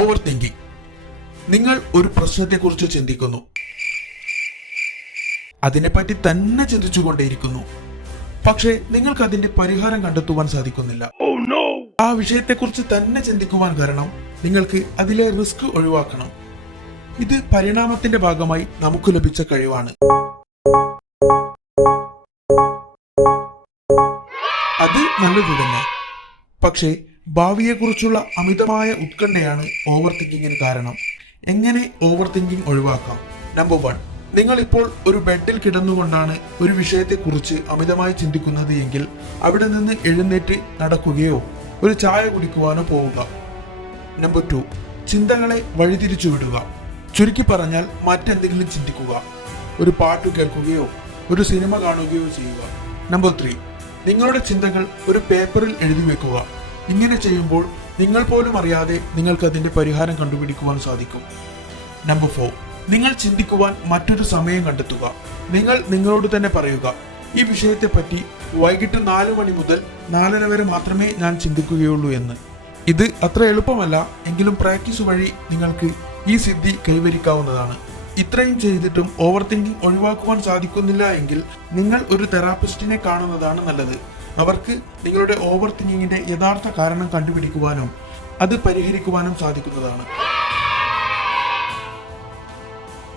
Over thinking നിങ്ങൾ ഒരു പ്രശ്നത്തെക്കുറിച്ച് ചിന്തിക്കുന്നു. അതിനെപ്പറ്റി തന്നെ ചിന്തിച്ചുകൊണ്ടേയിരിക്കുന്നു. പക്ഷേ നിങ്ങൾക്ക് അതിന്റെ പരിഹാരം കണ്ടെത്തുവാൻ സാധിക്കുന്നില്ല. ആ വിഷയത്തെക്കുറിച്ച് തന്നെ ചിന്തിക്കുവാൻ കാരണം നിങ്ങൾക്ക് അതിലെ റിസ്ക് ഒഴിവാക്കണം. ഇത് പരിണാമത്തിന്റെ ഭാഗമായി നമുക്ക് ലഭിച്ച കഴിവാണ്. അത് നല്ലത് തന്നെ. പക്ഷേ ഭാവിയെക്കുറിച്ചുള്ള അമിതമായ ഉത്കണ്ഠയാണ് ഓവർ തിങ്കിങ്ങിന് കാരണം. എങ്ങനെ ഓവർ തിങ്കിങ് ഒഴിവാക്കാം? നമ്പർ വൺ നിങ്ങൾ ഇപ്പോൾ ഒരു ബെഡിൽ കിടന്നുകൊണ്ടാണ് ഒരു വിഷയത്തെക്കുറിച്ച് അമിതമായി ചിന്തിക്കുന്നത് എങ്കിൽ അവിടെ നിന്ന് എഴുന്നേറ്റ് നടക്കുകയോ ഒരു ചായ കുടിക്കുവാനോ പോവുക. നമ്പർ ടു ചിന്തകളെ വഴിതിരിച്ചു വിടുക. ചുരുക്കി പറഞ്ഞാൽ മറ്റെന്തെങ്കിലും ചിന്തിക്കുക. ഒരു പാട്ട് കേൾക്കുകയോ ഒരു സിനിമ കാണുകയോ ചെയ്യുക. നമ്പർ ത്രീ നിങ്ങളുടെ ചിന്തകൾ ഒരു പേപ്പറിൽ എഴുതി വെക്കുക. ഇങ്ങനെ ചെയ്യുമ്പോൾ നിങ്ങൾ പോലും അറിയാതെ നിങ്ങൾക്ക് അതിന്റെ പരിഹാരം കണ്ടുപിടിക്കുവാൻ സാധിക്കും. നമ്പർ ഫോർ നിങ്ങൾ ചിന്തിക്കുവാൻ മറ്റൊരു സമയം കണ്ടെത്തുക. നിങ്ങൾ നിങ്ങളോട് തന്നെ പറയുക ഈ വിഷയത്തെ പറ്റി വൈകിട്ട് നാല് മണി മുതൽ നാലര വരെ മാത്രമേ ഞാൻ ചിന്തിക്കുകയുള്ളൂ എന്ന്. ഇത് അത്ര എളുപ്പമല്ല എങ്കിലും പ്രാക്ടീസ് വഴി നിങ്ങൾക്ക് ഈ സിദ്ധി കൈവരിക്കാവുന്നതാണ്. ഇത്രയും ചെയ്തിട്ടും ഓവർ തിങ്കിങ് ഒഴിവാക്കുവാൻ സാധിക്കുന്നില്ല എങ്കിൽ നിങ്ങൾ ഒരു തെറാപ്പിസ്റ്റിനെ കാണുന്നതാണ് നല്ലത്. അവർക്ക് നിങ്ങളുടെ ഓവർ തിങ്കിങ്ങിന്റെ യഥാർത്ഥ കാരണം കണ്ടുപിടിക്കുവാനും അത് പരിഹരിക്കുവാനും സാധിക്കുന്നതാണ്.